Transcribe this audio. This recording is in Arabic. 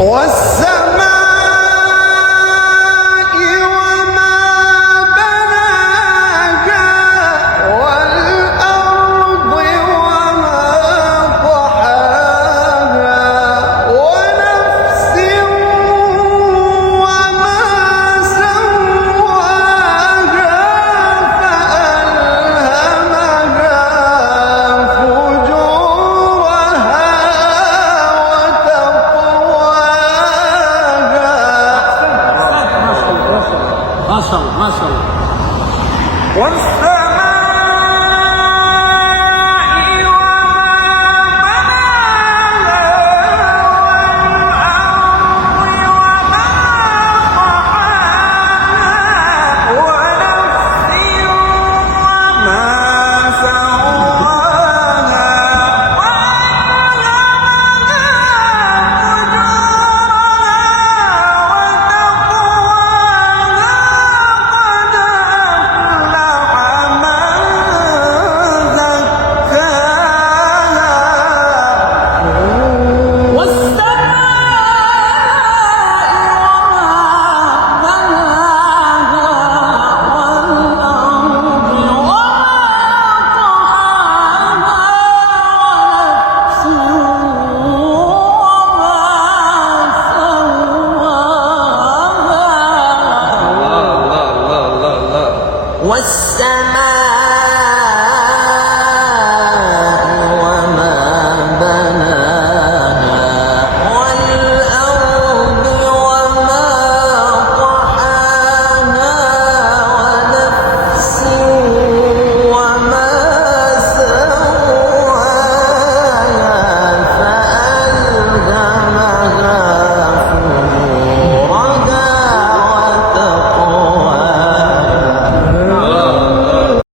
والسماء وما بناها والأرض وما طحاها ونفس وما سواها فألهمها فجورها ما شاء الله. والسماء وما بناها والأرض وما طحاها ونفس وما سواها والسماء